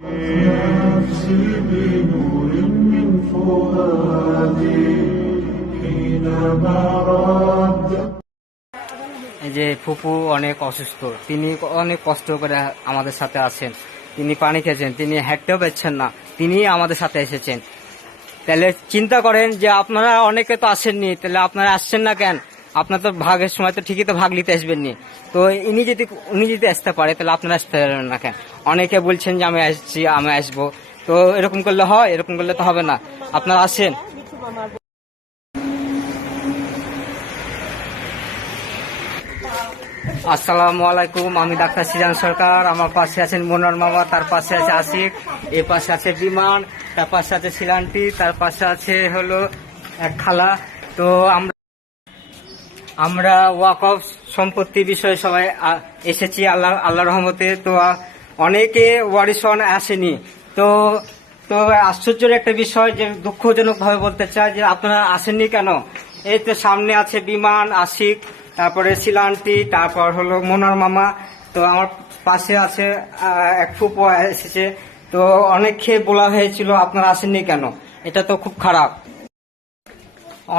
نفسي بنور من فؤادي حينما رد। এই যে ফুপু অনেক অসুস্থ, তিনি অনেক কষ্ট করে আমাদের সাথে আছেন। তিনি পানি খেয়েছেন, তিনি হাঁটতেও পারছেন না, তিনি আমাদের সাথে এসেছেন। তাহলে চিন্তা করেন যে আপনারা অনেকে তো আসেননি, তাহলে আপনারা আসছেন না কেন? আপনার তো ভাগের সময় তো ঠিকই তো ভাগ নিতে আসবেননি। তো উনি যদি আসতে পারে তাহলে আপনারা আসতে পারবেন না কেন? অনেকে বলছেন যে আমি আসছি, আমি আসবো। তো এরকম করলে হয়? এরকম করলে তো হবে না। আপনারা আসেন। আসসালামু আলাইকুম, আমি ডাক্তার সিরাজ সরকার। আমার পাশে আছেন মনোয়ার মামা, তার পাশে আছে আশিক, এর পাশে আছে বিমান, তার পাশে আছে শিলান্তি, তার পাশে আছে হলো এক খালা। তো আমরা ওয়াকফ সম্পত্তি বিষয়ে সবাই এসেছি আল্লাহ রহমতে। তো অনেকে ওয়ারিশন আসেনি। তো তো আশ্চর্যের একটা বিষয়, যে দুঃখজনক ভাবে বলতে চাই যে আপনারা আসেননি কেন? এই তো সামনে আছে বিমান, আশিক, তারপরে শিলান্তি, তারপর হলো মোনার মামা। তো আমার পাশে আছে এক ফুপু এসেছে। তো অনেককে বলা হয়েছিল আপনারা আসেননি কেন। এটা তো খুব খারাপ।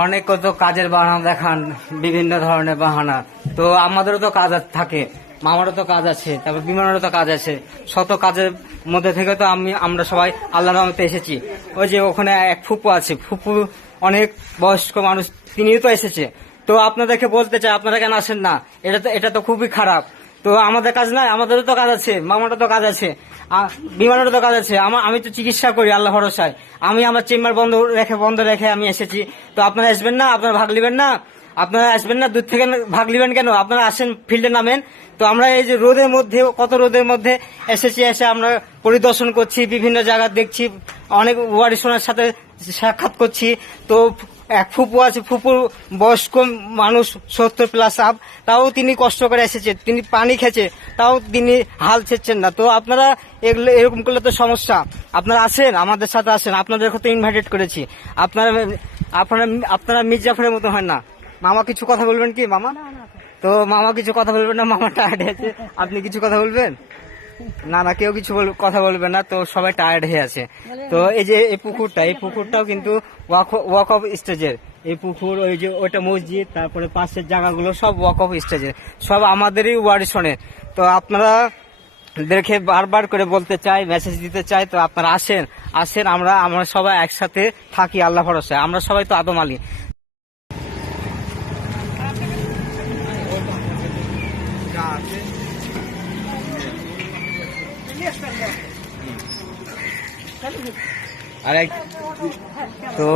অনেক তো কাজের বাহানা দেখান, বিভিন্ন ধরনের বাহানা। তো আমাদেরও তো কাজ থাকে, মামারও তো কাজ আছে, তারপর বিমানেরও তো কাজ আছে। শত কাজের মধ্যে থেকে তো আমরা সবাই আল্লাহর রহমতে এসেছি। ওই যে ওখানে এক ফুপু আছে, ফুপু অনেক বয়স্ক মানুষ, তিনিও তো এসেছে। তো আপনাদেরকে বলতে চাই আপনারা কেন আসেন না? এটা তো খুবই খারাপ। তো আমাদের কাজ নাই? আমাদেরও তো কাজ আছে, মামারও তো কাজ আছে, বিমানেরও তো কাজ আছে। আমি তো চিকিৎসা করি আল্লাহ ভরসায়। আমি আমার চেম্বার বন্ধ রেখে আমি এসেছি। তো আপনারা আসবেন না? আপনারা ভাগ নেবেন না? আপনারা আসবেন না? দূর থেকে ভাগ নেবেন কেন? আপনারা আসেন, ফিল্ডে নামেন। তো আমরা এই যে রোদের মধ্যে, কত রোদের মধ্যে এসেছি, এসে আমরা পরিদর্শন করছি, বিভিন্ন জায়গা দেখছি, অনেক ওয়ারিশনের সাথে সাক্ষাৎ করছি। তো এক ফুপু আছে, ফুপুর বয়স্ক মানুষ, 70+ আপ, তাও তিনি কষ্ট করে এসেছে, তিনি পানি খেয়েছে, তাও তিনি হাল ছেড়ছেন না। তো আপনারা এরকম করলে তো সমস্যা। আপনারা আসেন, আমাদের সাথে আসেন, আপনাদেরকে তো ইনভাইটেড করেছি। আপনারা আপনারা আপনারা মির্জাফরের মতো হয় না। মামা কিছু কথা বলবেন কি মামা? তো মামা কিছু কথা বলবেন না? মামা টায়ার্ড হয়েছে, আপনি কিছু কথা বলবেন? না, কেউ কিছু কথা বলবে না। তো সবাই টায়ার্ড হয়ে আছে। তো এই যে এই পুকুরটাও কিন্তু ওয়াক অফ স্টেজের। এই পুকুর, ওই যে ওইটা মসজিদ, তারপরে পাশের জায়গাগুলো সব ওয়াক অফ স্টেজের, সব আমাদেরই ওয়ারিশনের। তো আপনারা দেখে বারবার করে বলতে চাই, মেসেজ দিতে চাই, তো আপনারা আসেন। আমরা সবাই একসাথে থাকি আল্লাহ ভরসায়। আমরা সবাই তো আদম আলী। তো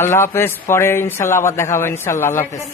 আল্লাহ হাফেজ, পরে ইনশাল্লাহ আবার দেখা হবে ইনশাল্লাহ। আল্লাহ হাফেজ।